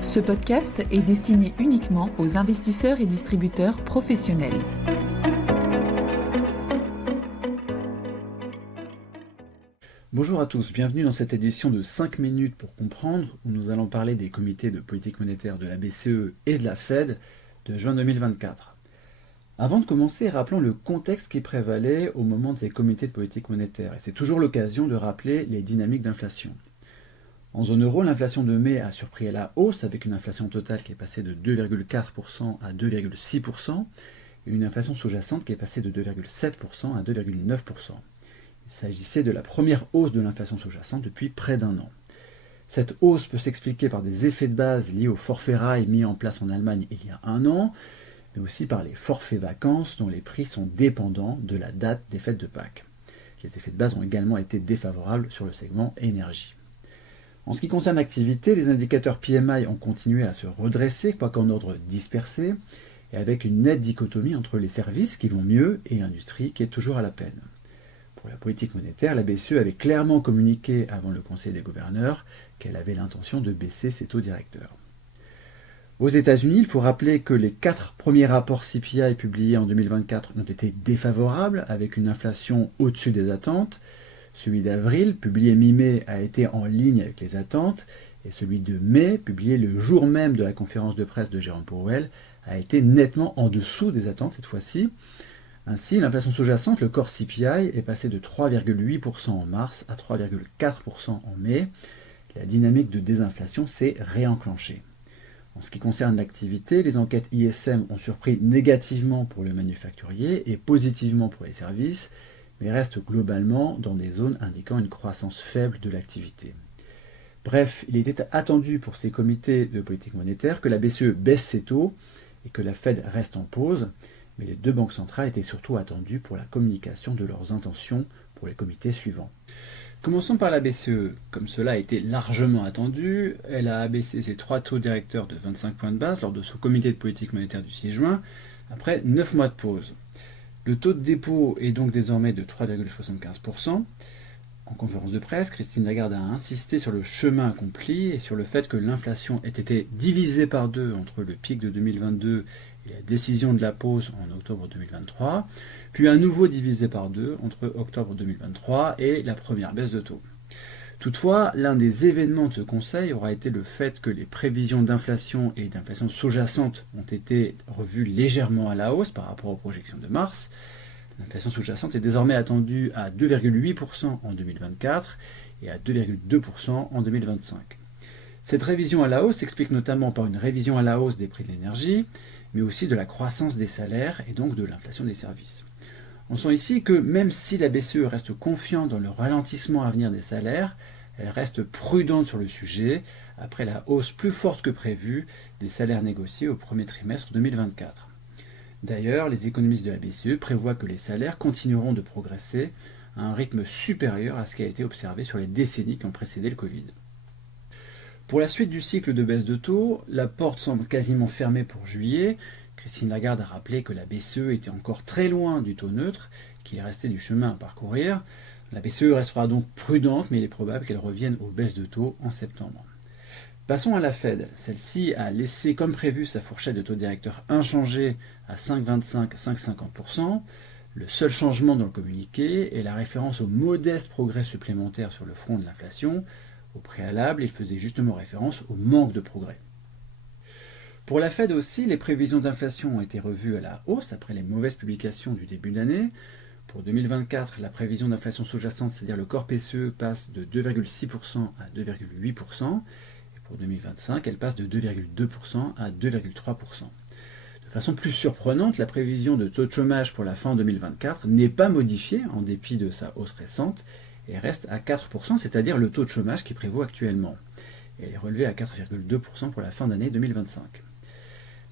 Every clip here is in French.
Ce podcast est destiné uniquement aux investisseurs et distributeurs professionnels. Bonjour à tous, bienvenue dans cette édition de 5 minutes pour comprendre, où nous allons parler des comités de politique monétaire de la BCE et de la Fed de juin 2024. Avant de commencer, rappelons le contexte qui prévalait au moment de ces comités de politique monétaire, et c'est toujours l'occasion de rappeler les dynamiques d'inflation. En zone euro, l'inflation de mai a surpris à la hausse avec une inflation totale qui est passée de 2,4% à 2,6% et une inflation sous-jacente qui est passée de 2,7% à 2,9%. Il s'agissait de la première hausse de l'inflation sous-jacente depuis près d'un an. Cette hausse peut s'expliquer par des effets de base liés au forfait rail mis en place en Allemagne il y a un an, mais aussi par les forfaits vacances dont les prix sont dépendants de la date des fêtes de Pâques. Les effets de base ont également été défavorables sur le segment énergie. En ce qui concerne l'activité, les indicateurs PMI ont continué à se redresser, quoique en ordre dispersé, et avec une nette dichotomie entre les services qui vont mieux et l'industrie qui est toujours à la peine. Pour la politique monétaire, la BCE avait clairement communiqué avant le Conseil des gouverneurs qu'elle avait l'intention de baisser ses taux directeurs. Aux États-Unis, il faut rappeler que les 4 premiers rapports CPI publiés en 2024 ont été défavorables, avec une inflation au-dessus des attentes. Celui d'avril, publié mi-mai, a été en ligne avec les attentes, et celui de mai, publié le jour même de la conférence de presse de Jérôme Powell, a été nettement en dessous des attentes cette fois-ci. Ainsi, l'inflation sous-jacente, le corps CPI, est passé de 3,8% en mars à 3,4% en mai. La dynamique de désinflation s'est réenclenchée. En ce qui concerne l'activité, les enquêtes ISM ont surpris négativement pour le manufacturier et positivement pour les services, mais restent globalement dans des zones indiquant une croissance faible de l'activité. Bref, il était attendu pour ces comités de politique monétaire que la BCE baisse ses taux et que la Fed reste en pause, mais les deux banques centrales étaient surtout attendues pour la communication de leurs intentions pour les comités suivants. Commençons par la BCE. Comme cela a été largement attendu, elle a abaissé ses 3 taux directeurs de 25 points de base lors de son comité de politique monétaire du 6 juin, après 9 mois de pause. Le taux de dépôt est donc désormais de 3,75%. En conférence de presse, Christine Lagarde a insisté sur le chemin accompli et sur le fait que l'inflation ait été divisée par 2 entre le pic de 2022 et la décision de la pause en octobre 2023, puis à nouveau divisé par 2 entre octobre 2023 et la première baisse de taux. Toutefois, l'un des événements de ce conseil aura été le fait que les prévisions d'inflation et d'inflation sous-jacente ont été revues légèrement à la hausse par rapport aux projections de mars. L'inflation sous-jacente est désormais attendue à 2,8% en 2024 et à 2,2% en 2025. Cette révision à la hausse s'explique notamment par une révision à la hausse des prix de l'énergie, mais aussi de la croissance des salaires et donc de l'inflation des services. On sent ici que même si la BCE reste confiante dans le ralentissement à venir des salaires, elle reste prudente sur le sujet après la hausse plus forte que prévue des salaires négociés au premier trimestre 2024. D'ailleurs, les économistes de la BCE prévoient que les salaires continueront de progresser à un rythme supérieur à ce qui a été observé sur les décennies qui ont précédé le Covid. Pour la suite du cycle de baisse de taux, la porte semble quasiment fermée pour juillet. Christine Lagarde a rappelé que la BCE était encore très loin du taux neutre, qu'il restait du chemin à parcourir. La BCE restera donc prudente, mais il est probable qu'elle revienne aux baisses de taux en septembre. Passons à la Fed. Celle-ci a laissé comme prévu sa fourchette de taux directeur inchangée à 5,25-5,50%. Le seul changement dans le communiqué est la référence au modeste progrès supplémentaire sur le front de l'inflation. Au préalable, il faisait justement référence au manque de progrès. Pour la Fed aussi, les prévisions d'inflation ont été revues à la hausse après les mauvaises publications du début d'année. Pour 2024, la prévision d'inflation sous-jacente, c'est-à-dire le corps PCE, passe de 2,6% à 2,8%. Et pour 2025, elle passe de 2,2% à 2,3%. De façon plus surprenante, la prévision de taux de chômage pour la fin 2024 n'est pas modifiée en dépit de sa hausse récente et reste à 4%, c'est-à-dire le taux de chômage qui prévaut actuellement. Et elle est relevée à 4,2% pour la fin d'année 2025.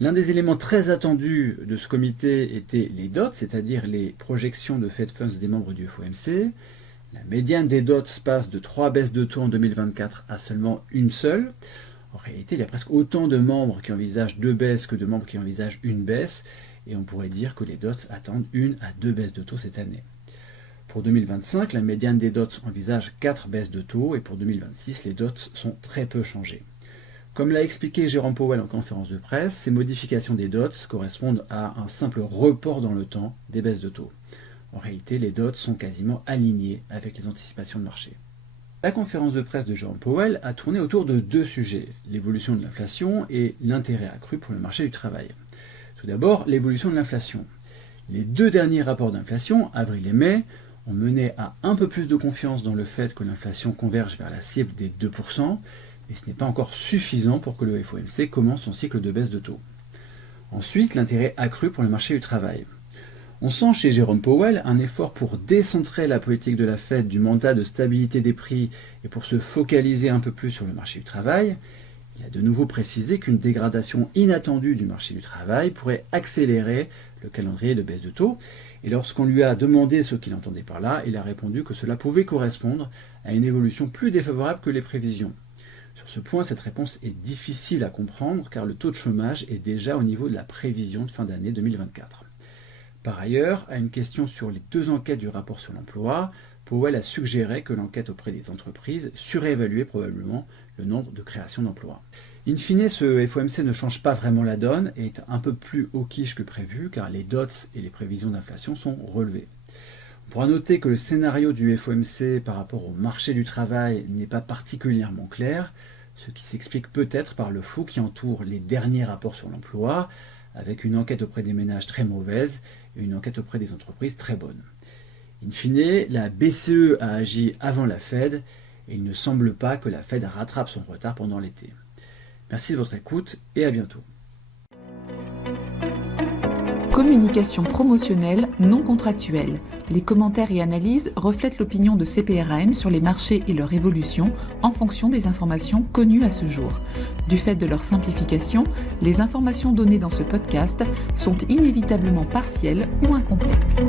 L'un des éléments très attendus de ce comité était les dots, c'est-à-dire les projections de Fed Funds des membres du FOMC. La médiane des dots passe de 3 baisses de taux en 2024 à seulement une seule. En réalité, il y a presque autant de membres qui envisagent 2 baisses que de membres qui envisagent une baisse, et on pourrait dire que les dots attendent 1 à 2 baisses de taux cette année. Pour 2025, la médiane des dots envisage 4 baisses de taux, et pour 2026, les dots sont très peu changées. Comme l'a expliqué Jérôme Powell en conférence de presse, ces modifications des dots correspondent à un simple report dans le temps des baisses de taux. En réalité, les dots sont quasiment alignés avec les anticipations de marché. La conférence de presse de Jérôme Powell a tourné autour de deux sujets, l'évolution de l'inflation et l'intérêt accru pour le marché du travail. Tout d'abord, l'évolution de l'inflation. Les deux derniers rapports d'inflation, avril et mai, ont mené à un peu plus de confiance dans le fait que l'inflation converge vers la cible des 2%, mais ce n'est pas encore suffisant pour que le FOMC commence son cycle de baisse de taux. Ensuite, l'intérêt accru pour le marché du travail. On sent chez Jérôme Powell un effort pour décentrer la politique de la Fed du mandat de stabilité des prix et pour se focaliser un peu plus sur le marché du travail. Il a de nouveau précisé qu'une dégradation inattendue du marché du travail pourrait accélérer le calendrier de baisse de taux. Et lorsqu'on lui a demandé ce qu'il entendait par là, il a répondu que cela pouvait correspondre à une évolution plus défavorable que les prévisions. Sur ce point, cette réponse est difficile à comprendre car le taux de chômage est déjà au niveau de la prévision de fin d'année 2024. Par ailleurs, à une question sur les deux enquêtes du rapport sur l'emploi, Powell a suggéré que l'enquête auprès des entreprises surévaluait probablement le nombre de créations d'emplois. In fine, ce FOMC ne change pas vraiment la donne et est un peu plus hawkish que prévu car les dots et les prévisions d'inflation sont relevées. On pourra noter que le scénario du FOMC par rapport au marché du travail n'est pas particulièrement clair, ce qui s'explique peut-être par le flou qui entoure les derniers rapports sur l'emploi, avec une enquête auprès des ménages très mauvaise et une enquête auprès des entreprises très bonne. In fine, la BCE a agi avant la Fed et il ne semble pas que la Fed rattrape son retard pendant l'été. Merci de votre écoute et à bientôt. Communication promotionnelle non contractuelle. Les commentaires et analyses reflètent l'opinion de CPRAM sur les marchés et leur évolution en fonction des informations connues à ce jour. Du fait de leur simplification, les informations données dans ce podcast sont inévitablement partielles ou incomplètes.